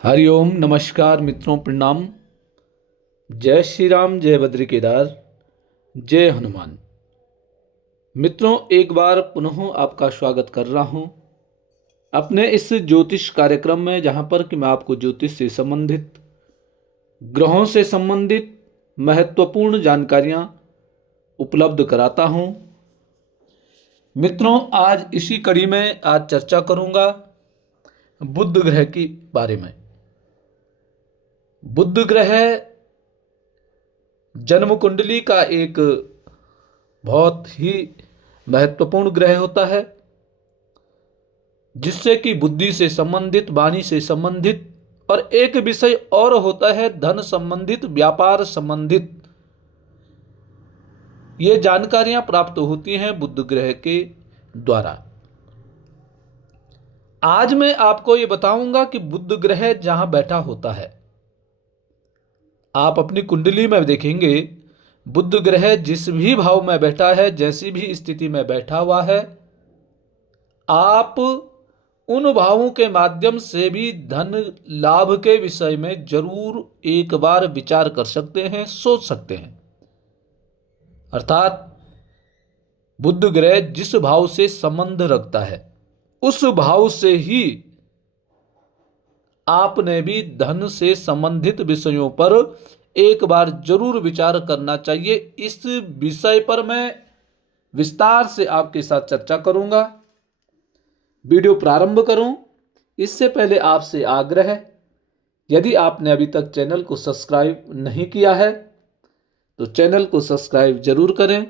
हरिओम नमस्कार मित्रों, प्रणाम। जय श्री राम, जय बद्री केदार, जय हनुमान। मित्रों, एक बार पुनः आपका स्वागत कर रहा हूं अपने इस ज्योतिष कार्यक्रम में, जहां पर कि मैं आपको ज्योतिष से संबंधित, ग्रहों से संबंधित महत्वपूर्ण जानकारियां उपलब्ध कराता हूं। मित्रों, आज इसी कड़ी में आज चर्चा करूंगा बुध ग्रह के बारे में। बुध ग्रह जन्म कुंडली का एक बहुत ही महत्वपूर्ण ग्रह होता है, जिससे कि बुद्धि से संबंधित, वाणी से संबंधित, और एक विषय और होता है धन संबंधित, व्यापार संबंधित। ये जानकारियां प्राप्त होती हैं बुध ग्रह के द्वारा। आज मैं आपको ये बताऊंगा कि बुध ग्रह जहां बैठा होता है, आप अपनी कुंडली में देखेंगे बुध ग्रह जिस भी भाव में बैठा है, जैसी भी स्थिति में बैठा हुआ है, आप उन भावों के माध्यम से भी धन लाभ के विषय में जरूर एक बार विचार कर सकते हैं, सोच सकते हैं। अर्थात बुध ग्रह जिस भाव से संबंध रखता है, उस भाव से ही आपने भी धन से संबंधित विषयों पर एक बार जरूर विचार करना चाहिए। इस विषय पर मैं विस्तार से आपके साथ चर्चा करूंगा। वीडियो प्रारंभ करूं इससे पहले आपसे आग्रह है, यदि आपने अभी तक चैनल को सब्सक्राइब नहीं किया है तो चैनल को सब्सक्राइब जरूर करें,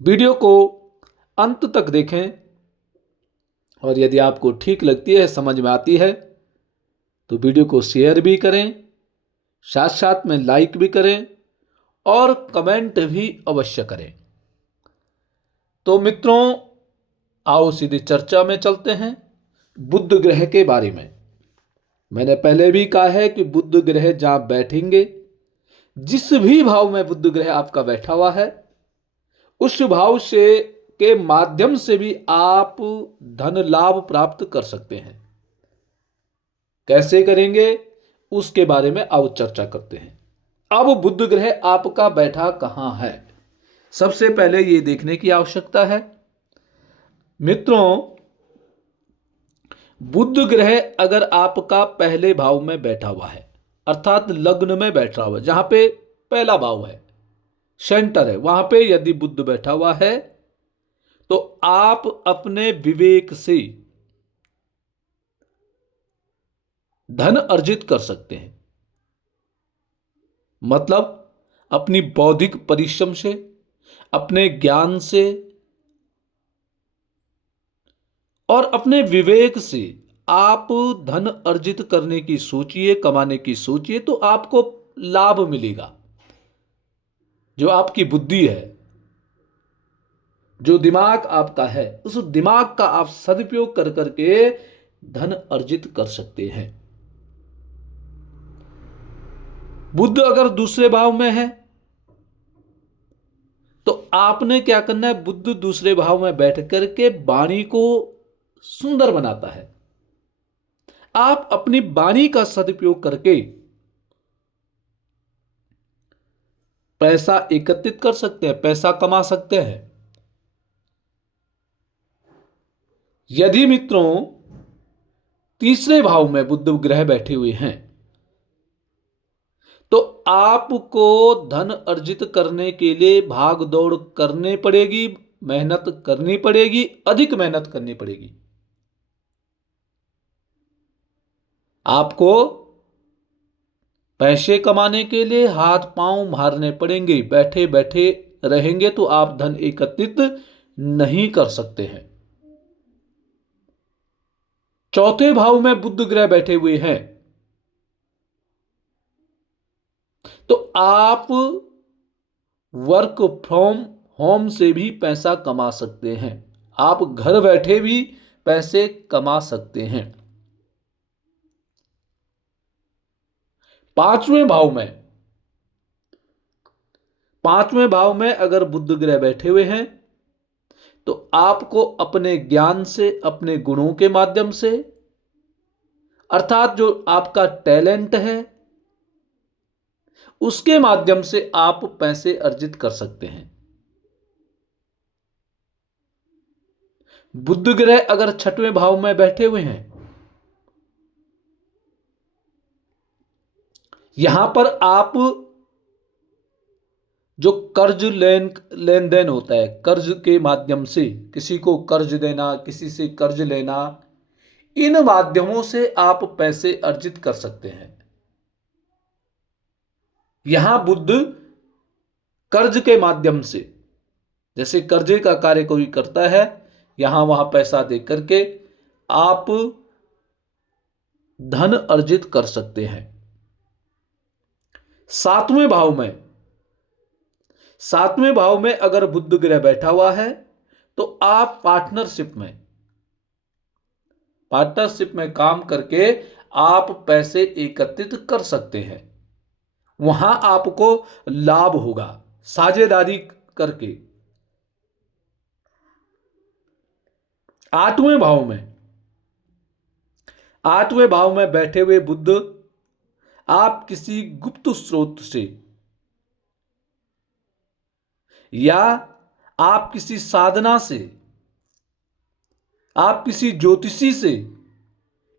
वीडियो को अंत तक देखें, और यदि आपको ठीक लगती है, समझ में आती है, तो वीडियो को शेयर भी करें, साथ साथ में लाइक भी करें और कमेंट भी अवश्य करें। तो मित्रों, आओ सीधी चर्चा में चलते हैं बुध ग्रह के बारे में। मैंने पहले भी कहा है कि बुध ग्रह जहां बैठेंगे, जिस भी भाव में बुध ग्रह आपका बैठा हुआ है, उस भाव से के माध्यम से भी आप धन लाभ प्राप्त कर सकते हैं। कैसे करेंगे उसके बारे में अब चर्चा करते हैं। अब बुध ग्रह आपका बैठा कहां है, सबसे पहले यह देखने की आवश्यकता है। मित्रों, बुध ग्रह अगर आपका पहले भाव में बैठा हुआ है, अर्थात लग्न में बैठा हुआ है, जहां पे पहला भाव है, सेंटर है, वहां पे यदि बुध बैठा हुआ है, तो आप अपने विवेक से धन अर्जित कर सकते हैं। मतलब अपनी बौद्धिक परिश्रम से, अपने ज्ञान से और अपने विवेक से आप धन अर्जित करने की सोचिए, कमाने की सोचिए, तो आपको लाभ मिलेगा। जो आपकी बुद्धि है, जो दिमाग आपका है, उस दिमाग का आप सदुपयोग कर करके धन अर्जित कर सकते हैं। बुध अगर दूसरे भाव में है, तो आपने क्या करना है, बुध दूसरे भाव में बैठ करके वाणी को सुंदर बनाता है। आप अपनी वाणी का सदुपयोग करके पैसा एकत्रित कर सकते हैं, पैसा कमा सकते हैं। यदि मित्रों तीसरे भाव में बुध ग्रह बैठे हुए हैं, तो आपको धन अर्जित करने के लिए भाग दौड़ करनी पड़ेगी, मेहनत करनी पड़ेगी, अधिक मेहनत करनी पड़ेगी। आपको पैसे कमाने के लिए हाथ पांव मारने पड़ेंगे, बैठे बैठे रहेंगे तो आप धन एकत्रित नहीं कर सकते हैं। चौथे भाव में बुध ग्रह बैठे हुए हैं, तो आप वर्क फ्रॉम होम से भी पैसा कमा सकते हैं। आप घर बैठे भी पैसे कमा सकते हैं। पांचवें भाव में अगर बुध ग्रह बैठे हुए हैं, तो आपको अपने ज्ञान से, अपने गुणों के माध्यम से अर्थात जो आपका टैलेंट है उसके माध्यम से आप पैसे अर्जित कर सकते हैं। बुध ग्रह अगर छठवें भाव में बैठे हुए हैं, यहां पर आप जो कर्ज लेन देन होता है, कर्ज के माध्यम से किसी को कर्ज देना, किसी से कर्ज लेना, इन माध्यमों से आप पैसे अर्जित कर सकते हैं। यहां बुध कर्ज के माध्यम से, जैसे कर्जे का कार्य कोई करता है, यहां वहां पैसा दे करके आप धन अर्जित कर सकते हैं। सातवें भाव में अगर बुध ग्रह बैठा हुआ है तो आप पार्टनरशिप में काम करके आप पैसे एकत्रित कर सकते हैं। वहां आपको लाभ होगा साझेदारी करके। आठवें भाव में बैठे हुए बुध आप किसी गुप्त स्रोत से या आप किसी साधना से, आप किसी ज्योतिषी से,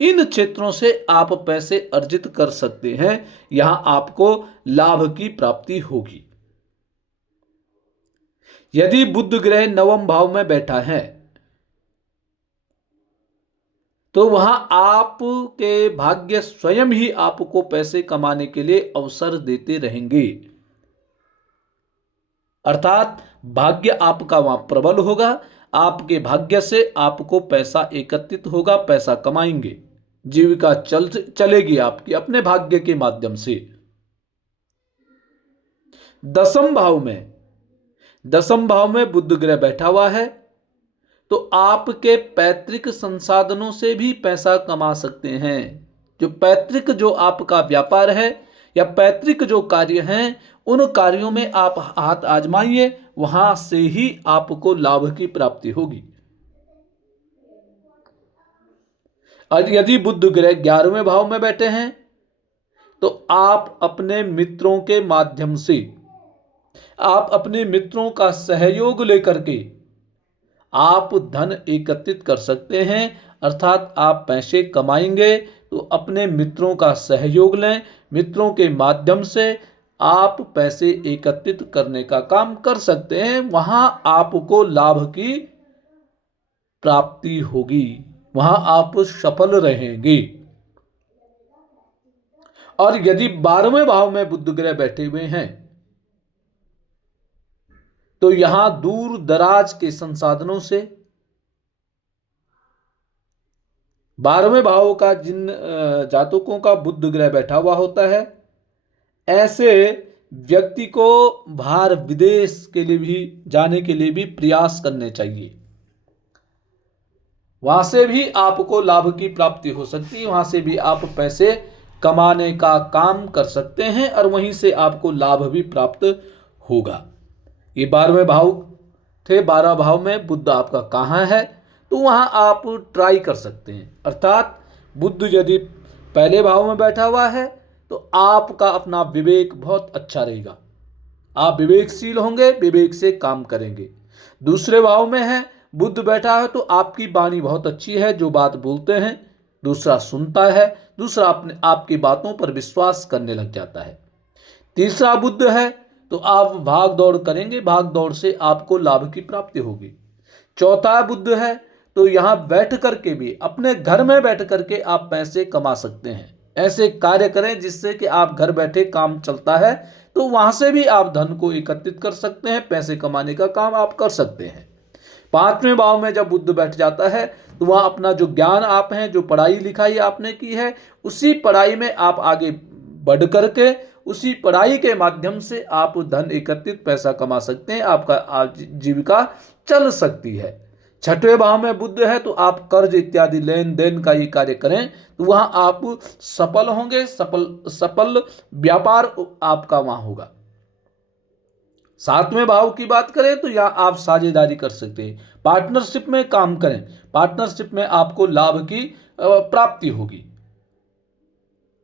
इन क्षेत्रों से आप पैसे अर्जित कर सकते हैं। यहां आपको लाभ की प्राप्ति होगी। यदि बुध ग्रह नवम भाव में बैठा है तो वहां आपके भाग्य स्वयं ही आपको पैसे कमाने के लिए अवसर देते रहेंगे। अर्थात भाग्य आपका वहां प्रबल होगा, आपके भाग्य से आपको पैसा एकत्रित होगा, पैसा कमाएंगे, जीविका चलेगी आपकी अपने भाग्य के माध्यम से। दसम भाव में बुध ग्रह बैठा हुआ है तो आपके पैतृक संसाधनों से भी पैसा कमा सकते हैं। जो पैतृक जो आपका व्यापार है या पैतृक जो कार्य हैं, उन कार्यों में आप हाथ आजमाइए, वहां से ही आपको लाभ की प्राप्ति होगी। और यदि बुध ग्रह 11वें भाव में बैठे हैं तो आप अपने मित्रों के माध्यम से, आप अपने मित्रों का सहयोग लेकर के आप धन एकत्रित कर सकते हैं। अर्थात आप पैसे कमाएंगे तो अपने मित्रों का सहयोग लें, मित्रों के माध्यम से आप पैसे एकत्रित करने का काम कर सकते हैं। वहां आपको लाभ की प्राप्ति होगी, वहां आप सफल रहेंगे। और यदि 12वें भाव में बुध ग्रह बैठे हुए हैं तो यहां दूर दराज के संसाधनों से, 12वें भाव का जिन जातकों का बुध ग्रह बैठा हुआ होता है, ऐसे व्यक्ति को बाहर विदेश के लिए भी जाने के लिए भी प्रयास करने चाहिए। वहां से भी आपको लाभ की प्राप्ति हो सकती है, वहां से भी आप पैसे कमाने का काम कर सकते हैं और वहीं से आपको लाभ भी प्राप्त होगा। ये 12वें भाव थे। 12 भाव में बुध आपका कहाँ है तो वहां आप ट्राई कर सकते हैं। अर्थात बुध यदि पहले भाव में बैठा हुआ है तो आपका अपना विवेक बहुत अच्छा रहेगा, आप विवेकशील होंगे, विवेक से काम करेंगे। दूसरे भाव में है बुध बैठा है तो आपकी वाणी बहुत अच्छी है, जो बात बोलते हैं दूसरा सुनता है, दूसरा अपने आपकी बातों पर विश्वास करने लग जाता है। तीसरा बुध है तो आप भाग दौड़ करेंगे, भाग दौड़ से आपको लाभ की प्राप्ति होगी। चौथा बुध है तो यहां बैठ करके भी, अपने घर में बैठ करके आप पैसे कमा सकते हैं। ऐसे कार्य करें जिससे कि आप घर बैठे काम चलता है तो वहां से भी आप धन को एकत्रित कर सकते हैं, पैसे कमाने का काम आप कर सकते हैं। 5वें भाव में जब बुध बैठ जाता है तो वहां अपना जो ज्ञान आप हैं, जो पढ़ाई लिखाई आपने की है, उसी पढ़ाई में आप आगे बढ़ करके उसी पढ़ाई के माध्यम से आप धन एकत्रित पैसा कमा सकते हैं, आपका आजीविका चल सकती है। 6वें भाव में बुध है तो आप कर्ज इत्यादि लेन देन का ये कार्य करें तो वहां आप सफल होंगे, सफल व्यापार आपका वहां होगा। 7वें भाव की बात करें तो यहां आप साझेदारी कर सकते हैं, पार्टनरशिप में काम करें, पार्टनरशिप में आपको लाभ की प्राप्ति होगी।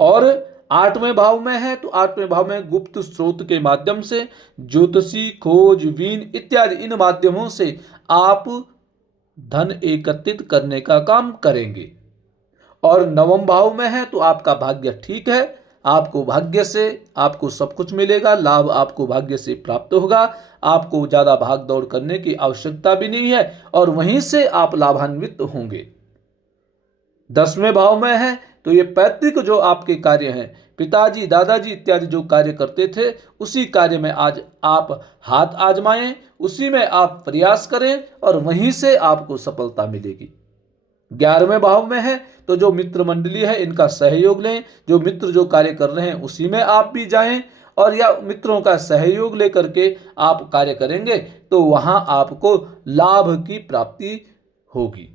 और 8वें भाव में है तो 8वें भाव में गुप्त स्रोत के माध्यम से ज्योतिषी, खोजबीन इत्यादि इन माध्यमों से आप धन एकत्रित करने का काम करेंगे। और 9वें भाव में है तो आपका भाग्य ठीक है, आपको भाग्य से आपको सब कुछ मिलेगा, लाभ आपको भाग्य से प्राप्त होगा, आपको ज्यादा भाग दौड़ करने की आवश्यकता भी नहीं है और वहीं से आप लाभान्वित होंगे। 10वें भाव में है तो ये पैतृक जो आपके कार्य हैं, पिताजी, दादाजी इत्यादि जो कार्य करते थे उसी कार्य में आज आप हाथ आजमाएं, उसी में आप प्रयास करें और वहीं से आपको सफलता मिलेगी। 11वें भाव में है तो जो मित्र मंडली है इनका सहयोग लें, जो मित्र जो कार्य कर रहे हैं उसी में आप भी जाएं और या मित्रों का सहयोग लेकर के आप कार्य करेंगे तो वहां आपको लाभ की प्राप्ति होगी।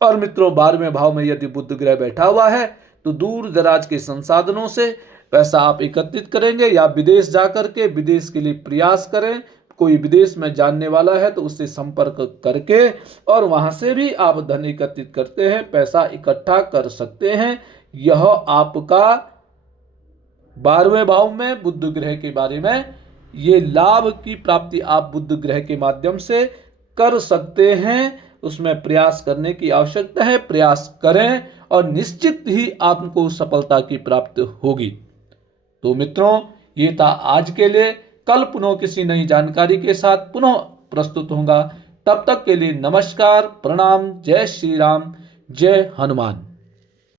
और मित्रों 12वें भाव में यदि बुध ग्रह बैठा हुआ है तो दूर दराज के संसाधनों से पैसा आप एकत्रित करेंगे या विदेश जाकर के विदेश के लिए प्रयास करें। कोई विदेश में जानने वाला है तो उससे संपर्क करके और वहां से भी आप धन एकत्रित करते हैं, पैसा इकट्ठा कर सकते हैं। यह आपका 12वें भाव में बुध ग्रह के बारे में ये लाभ की प्राप्ति आप बुध ग्रह के माध्यम से कर सकते हैं। उसमें प्रयास करने की आवश्यकता है, प्रयास करें और निश्चित ही आपको सफलता की प्राप्ति होगी। तो मित्रों ये था आज के लिए। कल पुनः किसी नई जानकारी के साथ पुनः प्रस्तुत होगा। तब तक के लिए नमस्कार, प्रणाम, जय श्री राम, जय हनुमान।